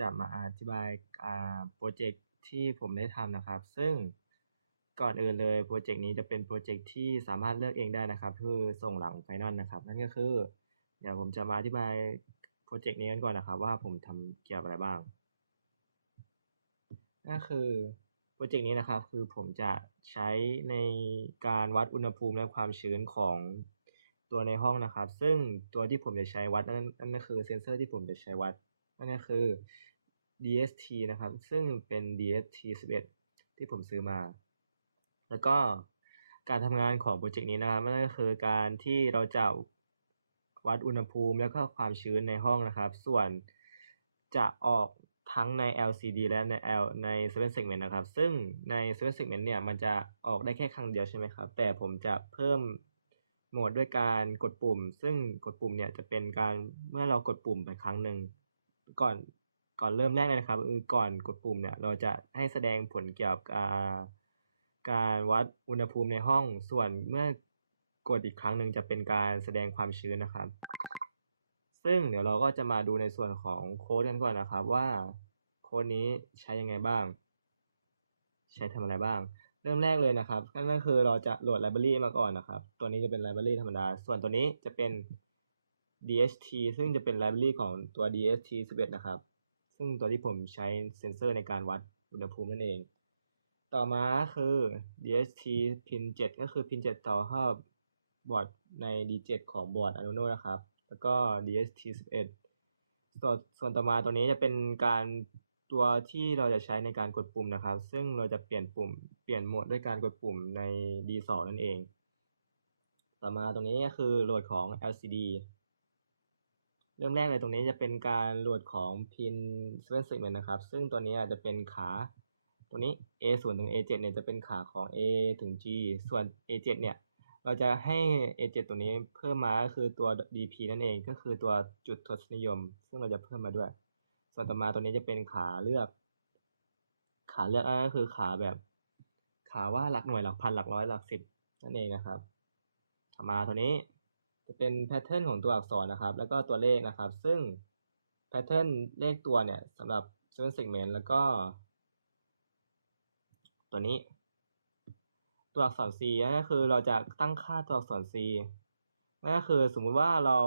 จะมาอธิบายอ่าโปรเจกต์ที่ผมได้ทำนะครับ ซึ่งก่อนอื่นเลยโปรเจกต์นี้จะเป็นโปรเจกต์ที่สามารถเลือกเองได้นะครับเพื่อส่งหลังไฟนอลนะครับ นั่นก็คือ เดี๋ยวผมจะมาอธิบายโปรเจกต์นี้กันก่อนนะครับ ว่าผมทำเกี่ยวกับอะไรบ้างนั่นคือโปรเจกต์นี้นะครับคือผมจะใช้ในการวัดอุณหภูมิและความชื้นของตัวในห้องนะครับ ซึ่งตัวที่ผมจะใช้วัดนั่นนั่นก็คือเซนเซอร์ที่ผมจะใช้วัด นั่นก็คือ DST นะครับ ซึ่งเป็น DST 11 ที่ผมซื้อมา แล้วก็การทำงานของโปรเจกต์นี้นะครับนั่นก็คือการที่เราจะวัดอุณหภูมิแล้วก็ความชื้นในห้องนะครับ ส่วนจะออกทั้งใน LCD และใน L ใน7 segment นะครับ ซึ่งใน7 segment เนี่ยมันจะออกได้แค่ครั้งเดียวใช่ไหมครับ แต่ผมจะเพิ่มโหมดด้วยการกดปุ่ม ซึ่งกดปุ่มเนี่ยจะเป็นการเมื่อเรากดปุ่มไปครั้งหนึ่ง ก่อนก่อนเริ่มแรกเลยนะครับคือก่อนกดปุ่มเนี่ยเราจะให้แสดงผลเกี่ยวกับการวัดอุณหภูมิในห้อง ส่วนเมื่อกดอีกครั้งหนึ่งจะเป็นการแสดงความชื้นนะครับ ซึ่งเดี๋ยวเราก็จะมาดูในส่วนของโค้ดกันก่อนนะครับว่าโค้ดนี้ใช้ยังไงบ้าง ใช้ทำอะไรบ้าง เริ่มแรกเลยนะครับนั่นก็คือเราจะโหลดไลบรารีมาก่อนนะครับ ตัวนี้จะเป็นไลบรารีธรรมดา ส่วนตัวนี้จะเป็น DHT ซึ่งจะเป็นไลบรารีของตัว DHT 11 นะครับ ซึ่งตัวที่ผมใช้เซนเซอร์ในการวัดอุณหภูมินั่นเอง ต่อมาคือ DHT pin 7 ก็คือ pin 7ต่อเข้าบอร์ดใน D7 ของบอร์ด Arduino นะครับ แล้วก็ DHT 11ส่วนส่วนต่อมาตัวนี้จะเป็นการตัวที่เราจะใช้ในการกดปุ่มนะครับ ซึ่งเราจะเปลี่ยนปุ่มเปลี่ยนโหมดด้วยการกดปุ่มใน D2 นั่นเอง ต่อมาตรงนี้ก็คือโหลดของ LCD เริ่มแรกเลยตรงนี้จะเป็นการโหลดของ pin 7 segment นะครับ ซึ่งตัวนี้จะเป็นขาตัวนี้ A 0ถึง A 7เนี่ยจะเป็นขาของ A ถึง G ส่วน A 7เนี่ย เราจะให้ A 7ตัวนี้เพิ่มมาก็คือตัว DP นั่นเองก็คือตัวจุดทศนิยม ซึ่งเราจะเพิ่มมาด้วย ส่วนต่อมาตัวนี้จะเป็นขาเลือก ขาเลือกก็คือขาแบบ ขาว่าหลักหน่วยหลักพันหลักร้อยหลักสิบนั่นเองนะครับ ต่อมาตัวนี้ จะเป็นแพทเทิร์นของตัวอักษรนะครับ แล้วก็ตัวเลขนะครับ ซึ่งแพทเทิร์นเลขตัวเนี่ยสำหรับ7 segment แล้วก็ ตัวนี้ ตัวอักษร C นั่นก็คือเราจะตั้งค่าตัวอักษร C นั่นก็คือสมมุติว่าเรา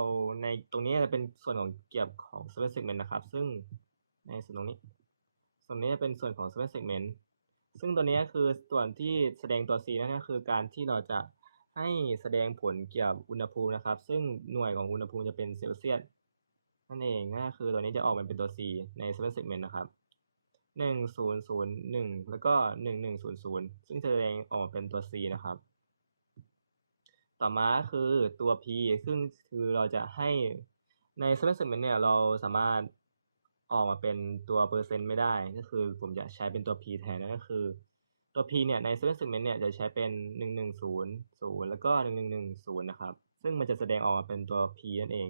ในตรงนี้จะเป็นส่วนของเกี่ยวของ7 segment นะครับ ซึ่งในส่วนตรงนี้ ส่วนนี้จะเป็นส่วนของ7 segment ซึ่งตัวนี้คือส่วนที่แสดงตัว C นั่นก็คือการที่เราจะ ให้แสดงผลเกี่ยวกับอุณหภูมินะครับ ซึ่งหน่วยของอุณหภูมิจะเป็นเซลเซียสนั่นเองนั่นก็คือตัวนี้จะออกมาเป็นตัว C ใน7 segment นะครับหนึ่งศูนย์ศูนย์หนึ่งแล้วก็หนึ่งหนึ่งศูนย์ศูนย์ซึ่งจะแสดงออกเป็นตัว C นะครับ ต่อมาคือตัว P ซึ่งคือเราจะให้ใน7 segment เนี่ยเราสามารถออกมาเป็นตัวเปอร์เซ็นต์ไม่ได้ ก็คือผมจะใช้เป็นตัว P แทนนั่นก็คือ ตัว P เนี่ยใน7 segment เนี่ยจะใช้เป็นหนึ่งหนึ่งศูนย์ศูนย์แล้วก็หนึ่งหนึ่งหนึ่งศูนย์นะครับ ซึ่งมันจะแสดงออกมาเป็นตัว P นั่นเอง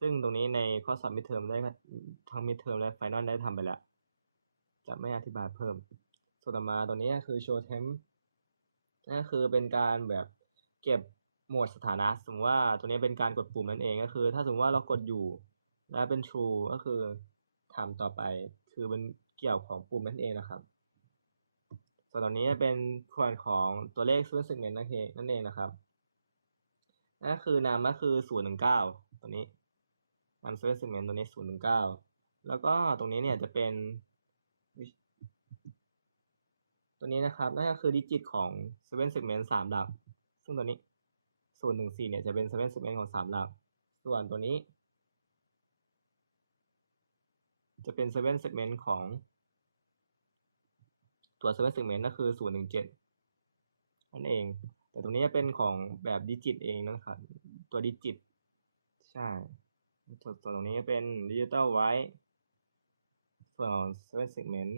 ซึ่งตรงนี้ในข้อสอบมิดเทอมได้ทั้งมิดเทอมและไฟนอลได้ทำไปแล้ว จะไม่อธิบายเพิ่ม ส่วนต่อมาตัวนี้คือ show temp นั่นก็คือเป็นการแบบเก็บโหมดสถานะ สมมติว่าตัวนี้เป็นการกดปุ่มนั่นเองก็คือ ถ้าสมมติว่าเรากดอยู่แล้วเป็น true ก็คือทำต่อไปคือเป็นเกี่ยวของปุ่มนั่นเองนะครับ ส่วนตัวนี้เป็นส่วนของตัวเลข student segment นั่นเองนั่นเองนะครับนั่นคือนามก็คือ0ถึง9ตัวนี้ม student segment ตัวนี้0ถึง9แล้วก็ตรงนี้เนี่ยจะเป็น ตัวนี้นะครับนั่นก็คือดิจิตของ7 segment 3หลัก ซึ่งตัวนี้0ถึง4เนี่ยจะเป็น7 segment ของ3หลัก ส่วนตัวนี้ จะเป็น7 segment ของ ตัว7 segment ก็คือ0ถึง7นั่นเอง แต่ตรงนี้จะเป็นของแบบดิจิตเองนะครับ ตัวดิจิต ใช่ส่วนตรงนี้เป็นดิจิตอลไว้ส่วนของ7 segment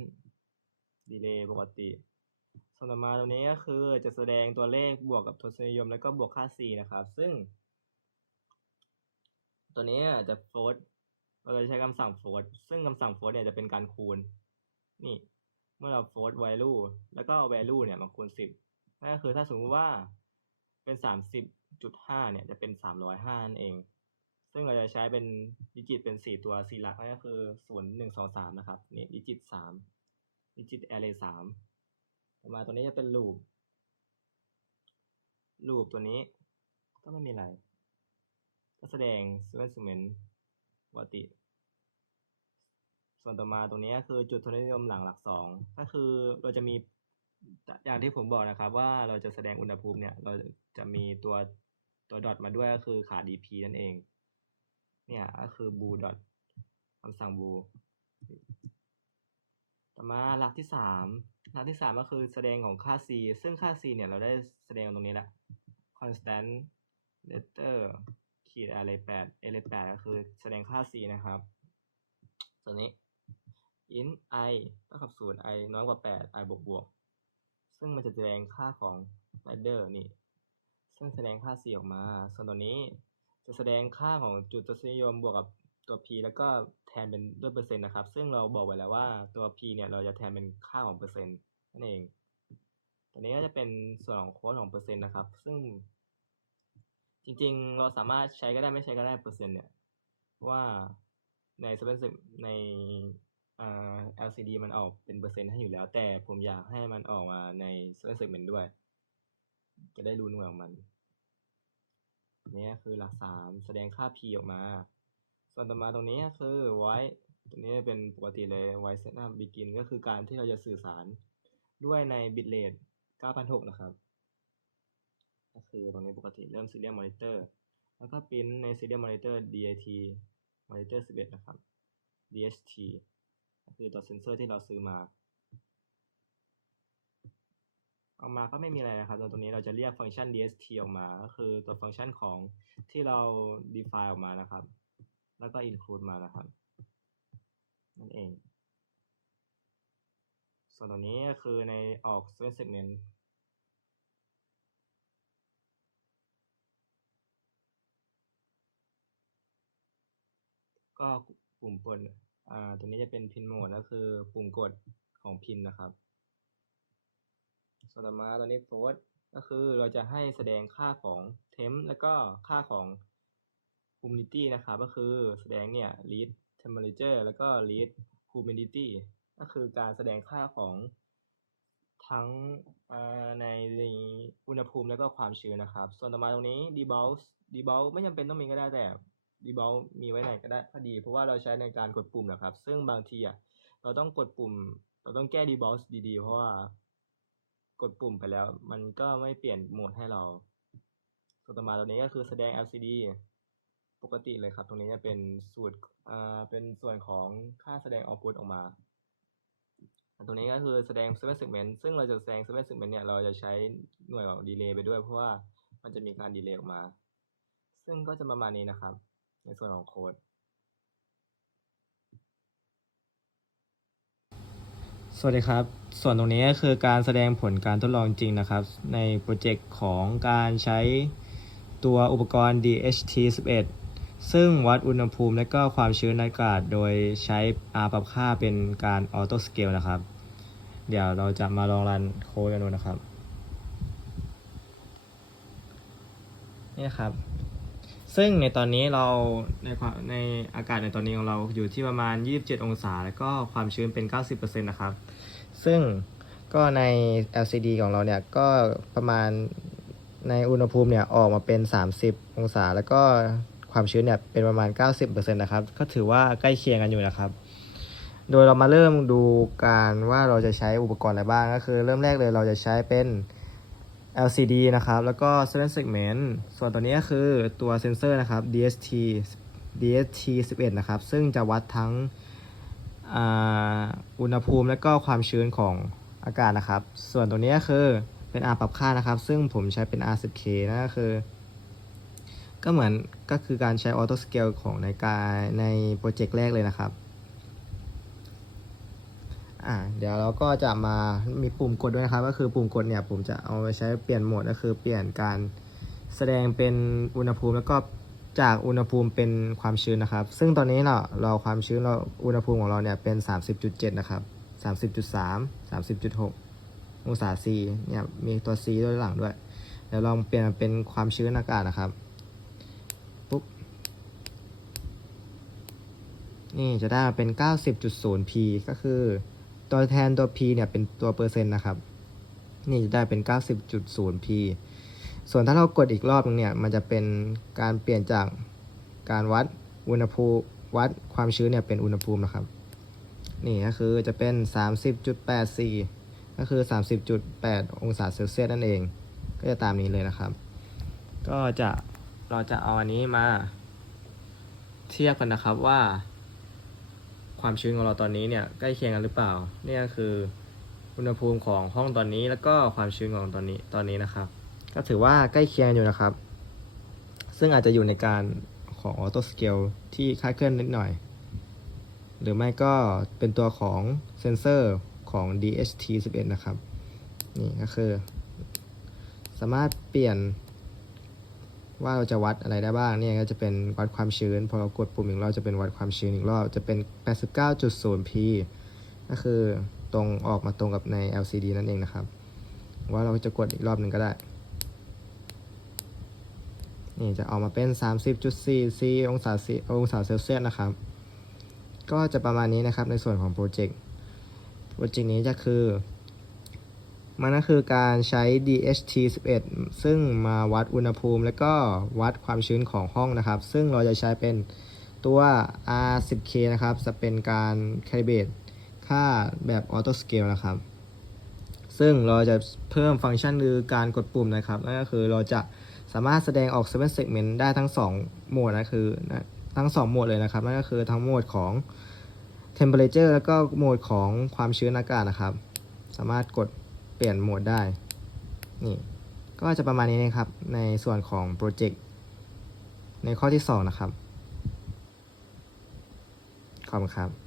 ดีเลย์ปกติส่วนต่อมาตรงนี้ก็คือจะแสดงตัวเลขบวกกับทศนิยม แล้วก็บวกค่า c นะครับ ซึ่ง ตัวนี้จะโฟลดเราจะใช้คำสั่งโฟลดซึ่งคำสั่งโฟลดเนี่ยจะเป็นการคูณ นี่ เมื่อเราโฟลด value แล้วก็เอา value เนี่ยมาคูณ10นั่นก็คือถ้าสมมติว่าเป็น30.5เนี่ยจะเป็น305นั่นเอง ซึ่งเราจะใช้เป็นดิจิตเป็นสี่ตัวสี่หลักนั่นก็คือศูนย์หนึ่งสองสามนะครับนี่ดิจิตสามดิจิตแอเรย์สามต่อมาตัวนี้จะเป็นลูปลูปตัวนี้ก็ไม่มีอะไร ก็แสดง seven segment ปกติ ส่วนต่อมาตรงนี้ก็คือจุดทศนิยมหลังหลักสองก็คือเราจะมีอย่างที่ผมบอกนะครับ ว่าเราจะแสดงอุณหภูมิเนี่ย เราจะมีตัวตัวดอทมาด้วยก็คือขา dp นั่นเอง เนี่ยก็คือ บูดอทคำสั่งบูต่อมาหลักที่สามหลักที่สามก็คือแสดงของค่า c ซึ่งค่า c เนี่ยเราได้แสดงตรงนี้แหละ constant letter ขีด array แปด array แปดก็คือแสดงค่า c นะครับตัวนนี้ int i เท่ากับศูนย์ i น้อยกว่าแปด i บวกบวก ซึ่งมันจะแสดงค่าของ rider นี่ ซึ่งแสดงค่า c ออกมา ส่วนตัวนี้จะแสดงค่าของจุดทศนิยมบวกกับตัว p แล้วก็แทนเป็นด้วยเปอร์เซ็นต์นะครับ ซึ่งเราบอกไว้แล้วว่าตัว p เนี่ยเราจะแทนเป็นค่าของเปอร์เซ็นต์นั่นเอง ตัวนี้ก็จะเป็นส่วนของโค้ดของเปอร์เซ็นต์นะครับ ซึ่ง จริงๆ เราสามารถใช้ก็ได้ไม่ใช้ก็ได้เปอร์เซ็นต์เนี่ยว่าในสเปนใน อ่า LCD มันออกเป็นเปอร์เซ็นต์ให้อยู่แล้ว แต่ผมอยากให้มันออกมาใน Seven Segment ด้วย จะได้รู้หน่วยของมันนนี้คือหลักสามแสดงค่า P ออกมา ส่วนต่อมาตรงนี้คือ white ตัวนี้เป็นปกติเลย white setup begin ก็คือการที่เราจะสื่อสารด้วยใน bitrate 9,600นะครับ ก็คือตรงนี้ปกติเริ่ม serial monitor แล้วก็ปริ้นใน serial monitor DIT monitor 11 นะครับ DHT คือตัวเซนเซอร์ที่เราซื้อมาออกมาก็ไม่มีอะไรนะครับตรงนี้เราจะเรียกฟังก์ชัน DST ออกมา ก็คือตัวฟังก์ชันของที่เรา define ออกมานะครับ แล้วก็ include มานะครับนั่นเอง ส่วนตรงนี้ก็คือในออก seven segment ก็ปุ่มกด อ่าตัวนี้จะเป็นพินโหมดก็คือปุ่มกดของพินนะครับส่วนต่อมาตัวนี้โฟร์ก็คือเราจะให้แสดงค่าของ temp แล้วก็ค่าของ humidity นะครับก็คือแสดงเนี่ย read temperature แล้วก็ read humidity ก็คือการแสดงค่าของทั้งอ่าในอุณหภูมิแล้วก็ความชื้นนะครับ ส่วนต่อมาตรงนี้ debulk debulk ไม่จำเป็นต้องมีก็ได้แต่ debulk มีไว้ไหนก็ได้พอดี เพราะว่าเราใช้ในการกดปุ่มนะครับ ซึ่งบางทีอะเราต้องกดปุ่ม เราต้องแก้ debulk ดีๆ เพราะว่ากดปุ่มไปแล้ว มันก็ไม่เปลี่ยนโหมดให้เราส่วนต่อมาตัวนี้ก็คือแสดง LCD ปกติเลยครับ ตรงนี้จะเป็นสูตรอ่าเป็นส่วนของค่าแสดง output ออกมาตรงนี้ก็คือแสดง seven segment ซึ่งเราจะแสดง seven segment เนี่ย เราจะใช้หน่วยของ delay ไปด้วย เพราะว่ามันจะมีการ delay ออกมา ซึ่งก็จะประมาณนี้นะครับ ในส่วนของโค้ดสวัสดีครับ ส่วนตรงนี้ก็คือการแสดงผลการทดลองจริงนะครับ ในโปรเจกต์ของการใช้ตัวอุปกรณ์ DHT11 ซึ่งวัดอุณหภูมิและก็ความชื้นอากาศ โดยใช้ R ปรับค่าเป็นการออโต้สเกลนะครับ เดี๋ยวเราจะมาลองรันโค้ดกันดูนะครับ นี่ครับ ซึ่งในตอนนี้เราในความในอากาศในตอนนี้ของเราอยู่ที่ประมาณ 27 องศา แล้วก็ความชื้นเป็น 90%นะครับ ซึ่งก็ใน LCD ของเราเนี่ยก็ประมาณในอุณหภูมิเนี่ยออกมาเป็น 30 องศา แล้วก็ความชื้นเนี่ยเป็นประมาณ 90%นะครับ ก็ถือว่าใกล้เคียงกันอยู่นะครับ โดยเรามาเริ่มดูการว่าเราจะใช้อุปกรณ์อะไรบ้าง ก็คือเริ่มแรกเลยเราจะใช้เป็น LCD นะครับ แล้วก็ seven segment ส่วนตัวนี้คือตัวเซนเซอร์นะครับ DST DST 11 นะครับ ซึ่งจะวัดทั้งอ่าอุณหภูมิและก็ความชื้นของอากาศนะครับ ส่วนตัวนี้คือเป็น R ปรับค่านะครับ ซึ่งผมใช้เป็น R10K นั่นก็คือ ก็เหมือนก็คือการใช้ Auto Scale ของในการในโปรเจกต์แรกเลยนะครับ อ่าเดี๋ยวเราก็จะมามีปุ่มกดด้วยนะครับ ก็คือปุ่มกดเนี่ยผมจะเอาไปใช้เปลี่ยนโหมดก็คือเปลี่ยนการแสดงเป็นอุณหภูมิแล้วก็จากอุณหภูมิเป็นความชื้นนะครับ ซึ่งตอนนี้เราะเราความชื้นเราอุณหภูมิของเราเนี่ยเป็น 30.7 นะครับ 30.3 30.6 องศา C เนี่ยมีตัว C ด้วยหลังด้วย เดี๋ยวลองเปลี่ยนเป็นความชื้นอากาศนะครับปุ๊บนี่จะได้เป็น 90.0p ก็คือ ตัวแทนตัว p เนี่ยเป็นตัวเปอร์เซ็นต์นะครับ นี่จะได้เป็น 90.0p ส่วนถ้าเรากดอีกรอบนึงเนี่ย มันจะเป็นการเปลี่ยนจากการวัดอุณหภูมิวัดความชื้นเนี่ยเป็นอุณหภูมินะครับ นี่ก็คือจะเป็น 30.84 ก็คือ 30.8 องศาเซลเซียสนั่นเอง ก็จะตามนี้เลยนะครับ ก็จะเราจะเอาอันนี้มาเทียบกันนะครับว่า ความชื้นของเราตอนนี้เนี่ยใกล้เคียงกันหรือเปล่าเนี่ยคืออุณหภูมิของห้องตอนนี้แล้วก็ความชื้นของตอนนี้ตอนนี้นะครับ ก็ถือว่าใกล้เคียงอยู่นะครับ ซึ่งอาจจะอยู่ในการของออโต้สเกลที่คลาดเคลื่อนนิดหน่อย หรือไม่ก็เป็นตัวของเซนเซอร์ของ DHT11 นะครับ นี่ก็คือ สามารถเปลี่ยน ว่าเราจะวัดอะไรได้บ้างเนี่ยก็จะเป็นวัดความชื้น พอเรากดปุ่มอีกรอบจะเป็นวัดความชื้นอีกรอบจะเป็น 89.0p ก็คือตรงออกมาตรงกับใน LCD นั่นเองนะครับ ว่าเราจะกดอีกรอบหนึ่งก็ได้ นี่จะออกมาเป็น 30.4c องศาเซองศาเซลเซียสนะครับ ก็จะประมาณนี้นะครับในส่วนของโปรเจกต์ โปรเจกต์นี้จะคือ มันก็คือการใช้ DHT11 ซึ่งมาวัดอุณหภูมิ และก็วัดความชื้นของห้องนะครับ ซึ่งเราจะใช้เป็นตัว R10K นะครับ จะเป็นการ calibrate ค่าแบบออโต้สเกลนะครับ ซึ่งเราจะเพิ่มฟังก์ชันคือการกดปุ่มนะครับ นั่นก็คือเราจะสามารถแสดงออก 7 segment ได้ทั้ง 2 โหมดนะคือนะทั้ง 2 โหมดเลยนะครับ นั่นก็คือทั้งโหมดของ temperature แล้วก็โหมดของความชื้นอากาศนะครับ สามารถกด เปลี่ยนโหมดได้ นี่ก็จะประมาณนี้นะครับ ในส่วนของโปรเจกต์ในข้อที่ 2 นะครับ ขอบคุณครับ